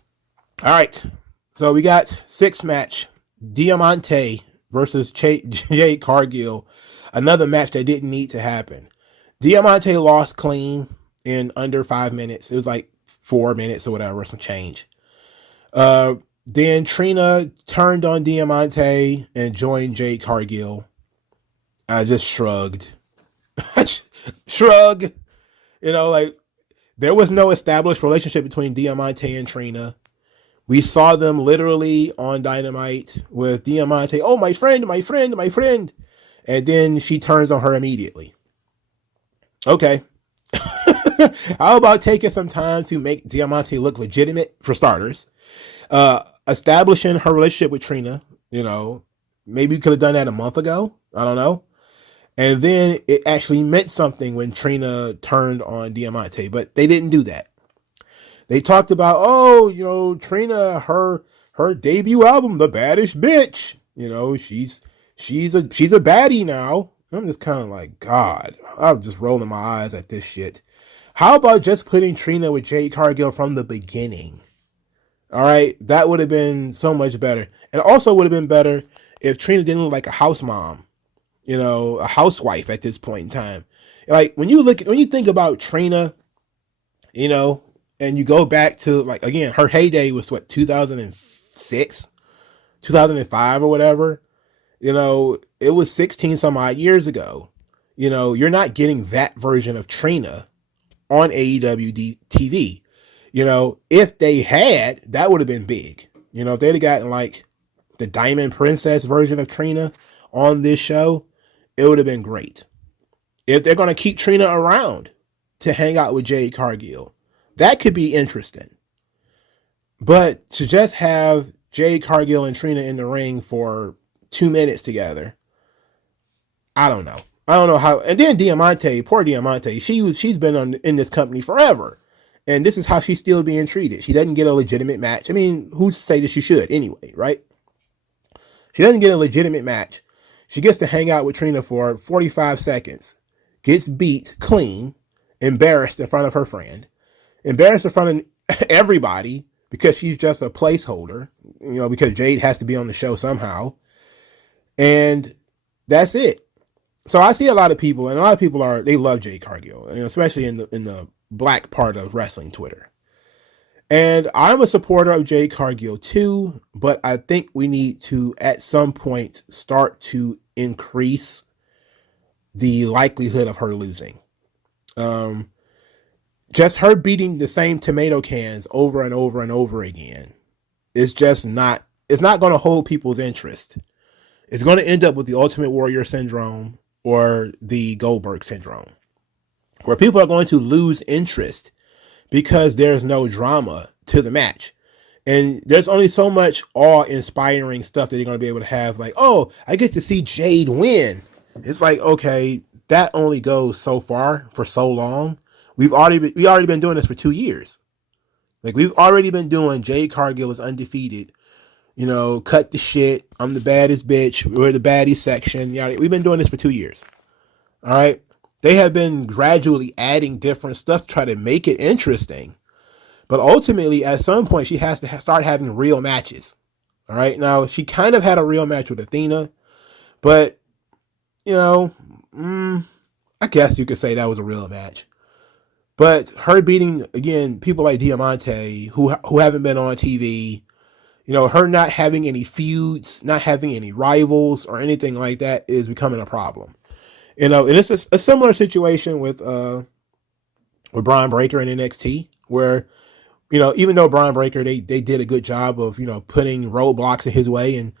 right. So we got 6th match, Diamante versus Jade Cargill. Another match that didn't need to happen. Diamante lost clean in under 5 minutes. It was like 4 minutes or whatever, some change. Then Trina turned on Diamante and joined Jade Cargill. I just shrugged. Shrug. There was no established relationship between Diamante and Trina. We saw them literally on Dynamite with Diamante. Oh, my friend. And then she turns on her immediately. Okay. How about taking some time to make Diamante look legitimate for starters? Establishing her relationship with Trina, Maybe you could have done that a month ago. I don't know. And then it actually meant something when Trina turned on Diamante, but they didn't do that. They talked about, oh, Trina, her debut album, The Baddest Bitch. She's a baddie now. I'm just kind of like, God, I'm just rolling my eyes at this shit. How about just putting Trina with Jade Cargill from the beginning? All right, that would have been so much better. And also would have been better if Trina didn't look like a house mom, a housewife at this point in time. Like when you think about Trina, and you go back to, like, again, her heyday was 2006, 2005 or whatever. It was 16 some odd years ago. You're not getting that version of Trina on AEW TV. If they had, that would have been big. If they'd have gotten like the Diamond Princess version of Trina on this show, it would have been great. If they're going to keep Trina around to hang out with Jade Cargill, that could be interesting. But to just have Jade Cargill and Trina in the ring for 2 minutes together, I don't know. I don't know how. And then Diamante, poor Diamante, she's been in this company forever. And this is how she's still being treated. She doesn't get a legitimate match. I mean, who's to say that she should anyway, right? She doesn't get a legitimate match. She gets to hang out with Trina for 45 seconds, gets beat clean, embarrassed in front of her friend, embarrassed in front of everybody because she's just a placeholder, because Jade has to be on the show somehow. And that's it. So I see a lot of people, and a lot of people they love Jade Cargill, and especially in the black part of wrestling Twitter. And I'm a supporter of Jade Cargill too, but I think we need to, at some point, start to increase the likelihood of her losing. Just her beating the same tomato cans over and over and over again is just not, it's not going to hold people's interest. It's going to end up with the Ultimate Warrior syndrome or the Goldberg syndrome, where people are going to lose interest because there's no drama to the match. And there's only so much awe-inspiring stuff that you're going to be able to have. Like, oh, I get to see Jade win. It's like, okay, that only goes so far for so long. We already been doing this for 2 years. Like, we've already been doing Jade Cargill is undefeated. Cut the shit. I'm the baddest bitch. We're the baddie section. We've been doing this for 2 years. All right. They have been gradually adding different stuff to try to make it interesting. But ultimately, at some point, she has to start having real matches. All right. Now, she kind of had a real match with Athena. But, I guess you could say that was a real match. But her beating, again, people like Diamante, who haven't been on TV, her not having any feuds, not having any rivals or anything like that is becoming a problem. And it's a similar situation with Brian Breaker in NXT, where, even though Brian Breaker, they did a good job of, putting roadblocks in his way and,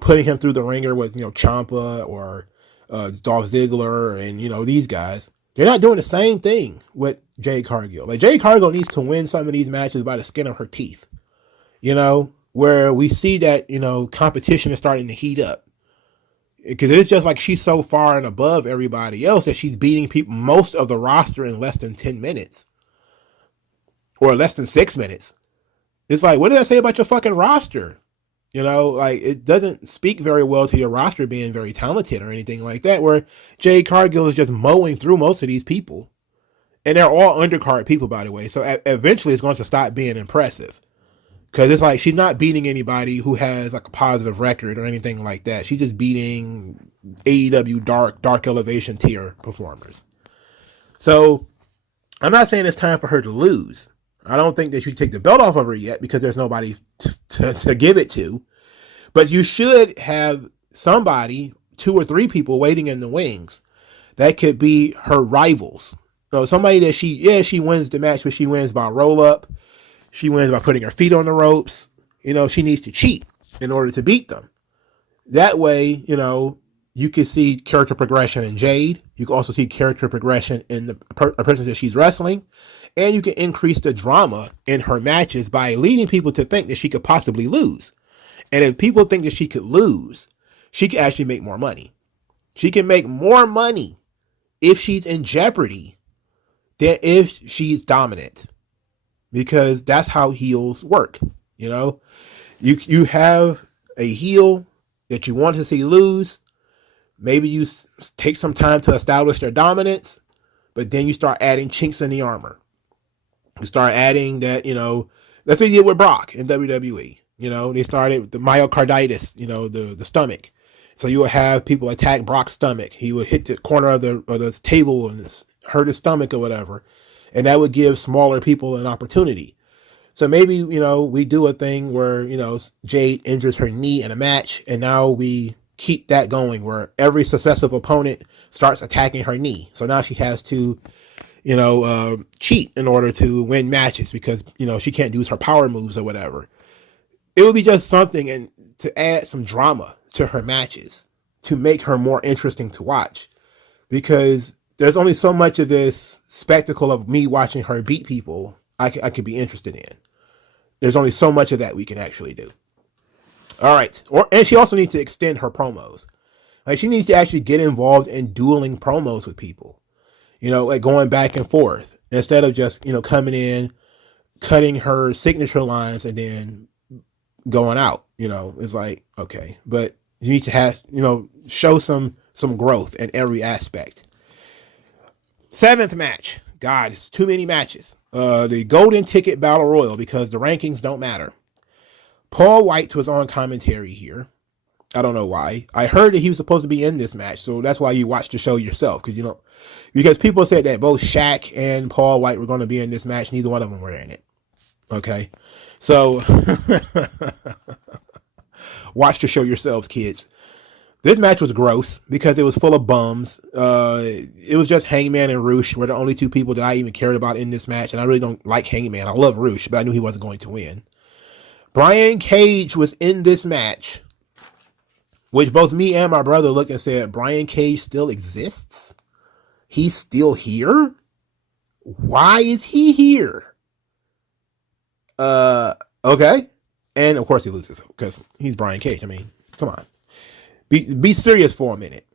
putting him through the ringer with, Ciampa or Dolph Ziggler and, these guys. They're not doing the same thing with Jade Cargill. Like, Jade Cargill needs to win some of these matches by the skin of her teeth, where we see that, competition is starting to heat up. Because it's just like she's so far and above everybody else that she's beating most of the roster in less than 10 minutes. Or less than 6 minutes. It's like, what did I say about your fucking roster? Like, it doesn't speak very well to your roster being very talented or anything like that, where Jade Cargill is just mowing through most of these people. And they're all undercard people, by the way. So eventually it's going to stop being impressive. Because it's like she's not beating anybody who has like a positive record or anything like that. She's just beating AEW dark elevation tier performers. So I'm not saying it's time for her to lose. I don't think that you should take the belt off of her yet because there's nobody to give it to. But you should have somebody, 2 or 3 people waiting in the wings that could be her rivals. Somebody that she wins the match, but she wins by roll up. She wins by putting her feet on the ropes. She needs to cheat in order to beat them. That way, you can see character progression in Jade. You can also see character progression in the person that she's wrestling. And you can increase the drama in her matches by leading people to think that she could possibly lose. And if people think that she could lose, she can actually make more money. She can make more money if she's in jeopardy than if she's dominant, because that's how heels work. You know, you have a heel that you want to see lose. Maybe you take some time to establish their dominance, but then you start adding chinks in the armor. You start adding that, you know, that's what they did with Brock in WWE. You know, they started with the myocarditis, you know, the stomach. So you would have people attack Brock's stomach. He would hit the corner of the table and hurt his stomach or whatever. And that would give smaller people an opportunity. So maybe, you know, we do a thing where, you know, Jade injures her knee in a match, and now we keep that going where every successive opponent starts attacking her knee. So now she has to, you know, cheat in order to win matches because, you know, she can't use her power moves or whatever. It would be just something and to add some drama to her matches to make her more interesting to watch, because there's only so much of this spectacle of me watching her beat people I could be interested in. There's only so much of that we can actually do. All right. And she also needs to extend her promos. Like, she needs to actually get involved in dueling promos with people, you know, like going back and forth instead of just, you know, coming in, cutting her signature lines and then going out. You know, it's like, okay, but you need to have, you know, show some growth in every aspect. 7th match. God, it's too many matches. The Golden Ticket Battle Royal, because the rankings don't matter. Paul White was on commentary here. I don't know why. I heard that he was supposed to be in this match, so that's why you watch the show yourself, because, you know, because people said that both Shaq and Paul White were going to be in this match. Neither one of them were in it. Okay, so watch the show yourselves, kids. This match was gross because it was full of bums. It was just Hangman and Roosh were the only two people that I even cared about in this match, and I really don't like Hangman. I love Roosh, but I knew he wasn't going to win. Brian Cage was in this match, which both me and my brother looked and said, Brian Cage still exists? He's still here? Why is he here? Okay. And of course he loses because he's Brian Cage. I mean, come on. Be serious for a minute.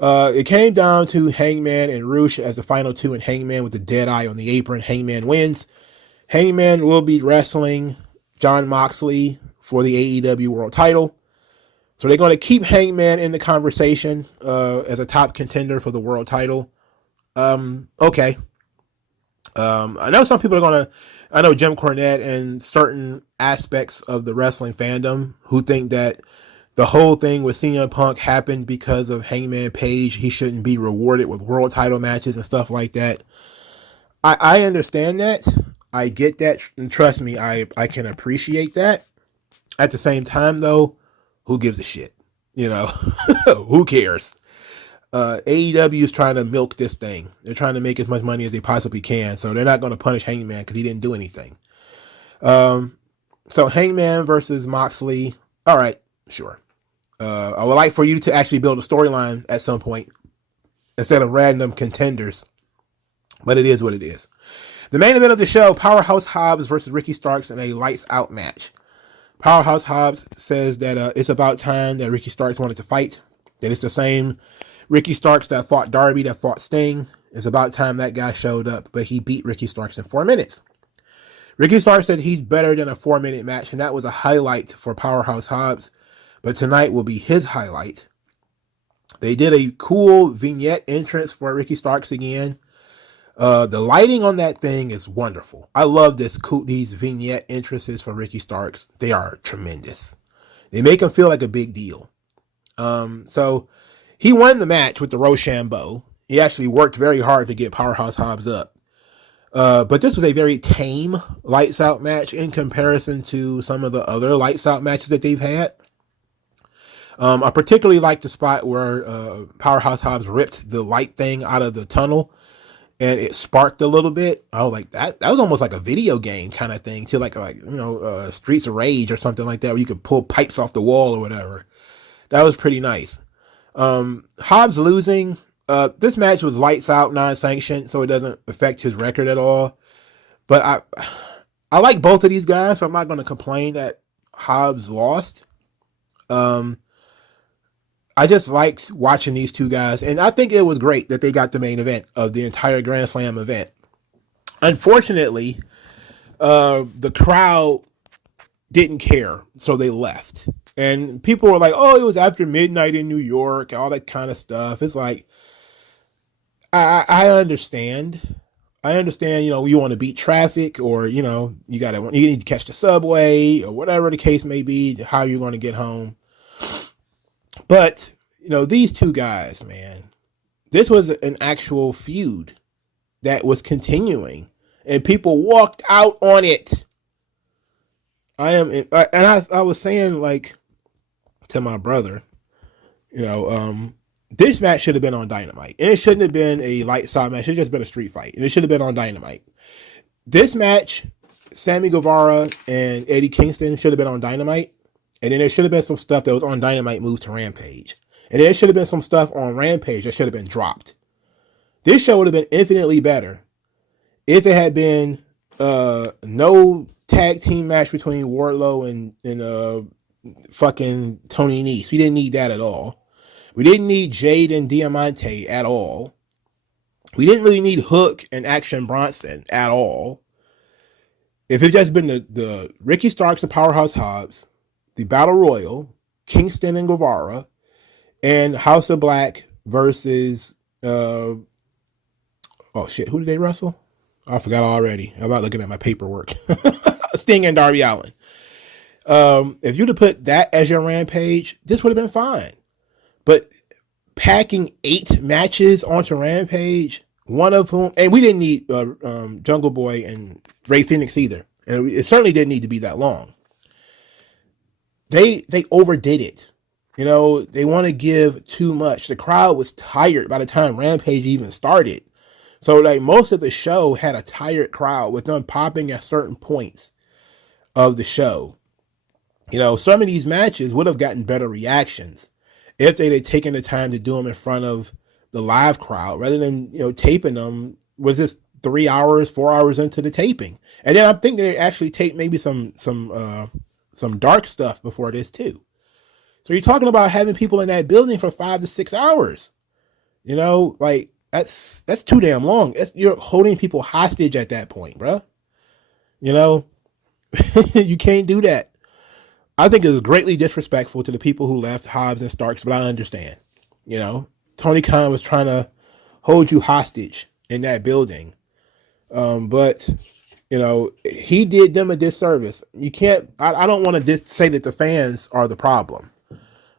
It came down to Hangman and Roosh as the final two, and Hangman with the dead eye on the apron. Hangman wins. Hangman will be wrestling Jon Moxley for the AEW World Title. So they're going to keep Hangman in the conversation as a top contender for the World Title. Okay. I know some people are going to, I know Jim Cornette and certain aspects of the wrestling fandom who think that the whole thing with CM Punk happened because of Hangman Page. He shouldn't be rewarded with world title matches and stuff like that. I understand that. I get that. And trust me, I can appreciate that. At the same time, though, who gives a shit? You know, who cares? AEW is trying to milk this thing. They're trying to make as much money as they possibly can. So they're not going to punish Hangman because he didn't do anything. So Hangman versus Moxley. All right, sure. I would like for you to actually build a storyline at some point instead of random contenders. But it is what it is. The main event of the show, Powerhouse Hobbs versus Ricky Starks in a lights out match. Powerhouse Hobbs says that it's about time that Ricky Starks wanted to fight. That it's the same Ricky Starks that fought Darby, that fought Sting. It's about time that guy showed up, but he beat Ricky Starks in 4 minutes. Ricky Starks said he's better than a 4-minute match, and that was a highlight for Powerhouse Hobbs. But tonight will be his highlight. They did a cool vignette entrance for Ricky Starks again. The lighting on that thing is wonderful. I love these vignette entrances for Ricky Starks. They are tremendous. They make him feel like a big deal. So he won the match with the Rochambeau. He actually worked very hard to get Powerhouse Hobbs up. But this was a very tame lights out match in comparison to some of the other lights out matches that they've had. I particularly like the spot where Powerhouse Hobbs ripped the light thing out of the tunnel and it sparked a little bit. I was like, that was almost like a video game kind of thing too, like Streets of Rage or something like that, where you could pull pipes off the wall or whatever. That was pretty nice. Hobbs losing. This match was lights out, non-sanctioned, so it doesn't affect his record at all. But I like both of these guys, so I'm not going to complain that Hobbs lost. I just liked watching these two guys, and I think it was great that they got the main event of the entire Grand Slam event. Unfortunately, the crowd didn't care, so they left. And people were like, oh, it was after midnight in New York, all that kind of stuff. It's like, I understand. I understand, you know, you want to beat traffic, or, you know, you need to catch the subway, or whatever the case may be, how you're going to get home. But, you know, these two guys, man, this was an actual feud that was continuing, and people walked out on it. I was saying, like, to my brother, you know, this match should have been on Dynamite, and it shouldn't have been a light side match. It should have just been a street fight, and it should have been on Dynamite. This match, Sammy Guevara and Eddie Kingston, should have been on Dynamite, and then there should have been some stuff that was on Dynamite moved to Rampage, and there should have been some stuff on Rampage that should have been dropped. This show would have been infinitely better if it had been no tag team match between Wardlow and fucking Tony Nese. We didn't need that at all. We didn't need Jade and Diamante at all. We didn't really need Hook and Action Bronson at all. If it just been the Ricky Starks and Powerhouse Hobbs, the Battle Royal, Kingston and Guevara, and House of Black versus oh shit, who did they wrestle? I forgot already. I'm not looking at my paperwork. Sting and Darby Allin. If you'd have put that as your Rampage, this would have been fine. But packing 8 matches onto Rampage, one of whom, and we didn't need Jungle Boy and Ray Phoenix either, and it certainly didn't need to be that long. They overdid it. You know, they want to give too much. The crowd was tired by the time Rampage even started. So, like, most of the show had a tired crowd with them popping at certain points of the show. You know, some of these matches would have gotten better reactions if they'd have taken the time to do them in front of the live crowd rather than, you know, taping them was just 3 hours, 4 hours into the taping. And then I'm thinking they actually tape maybe some dark stuff before this too. So you're talking about having people in that building for 5 to 6 hours. You know, like, that's too damn long. You're holding people hostage at that point, bro. You know, you can't do that. I think it was greatly disrespectful to the people who left Hobbs and Starks, but I understand. You know, Tony Khan was trying to hold you hostage in that building. But, you know, he did them a disservice. You can't, I don't want to say that the fans are the problem.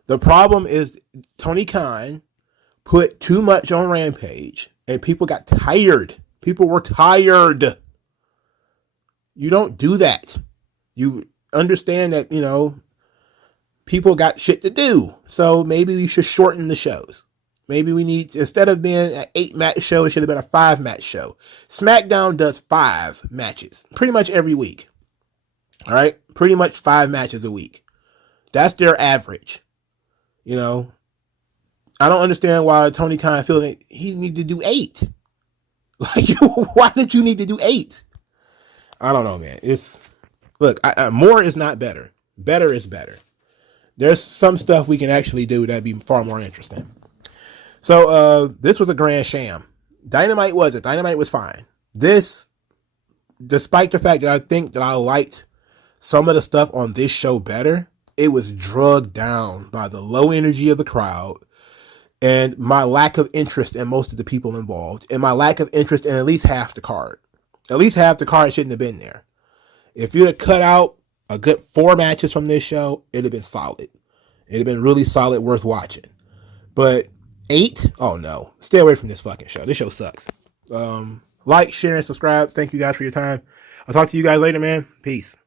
The problem is Tony Khan put too much on Rampage, and people got tired. People were tired. You don't do that. You understand that, you know, people got shit to do. So maybe we should shorten the shows. Maybe we need, instead of being an 8-match show, it should have been a 5-match show. SmackDown does 5 matches pretty much every week. All right? Pretty much 5 matches a week. That's their average. You know, I don't understand why Tony Khan feels like he needed to do 8. Like, why did you need to do 8? I don't know, man. Look, more is not better. Better is better. There's some stuff we can actually do that'd be far more interesting. So, this was a grand sham. Dynamite wasn't. Dynamite was fine. This, despite the fact that I think that I liked some of the stuff on this show better, it was drugged down by the low energy of the crowd and my lack of interest in most of the people involved, and my lack of interest in at least half the card. At least half the card shouldn't have been there. If you'd have cut out a good 4 matches from this show, it'd have been solid. It'd have been really solid, worth watching. But 8? Oh no. Stay away from this fucking show. This show sucks. Like, share, and subscribe. Thank you guys for your time. I'll talk to you guys later, man. Peace.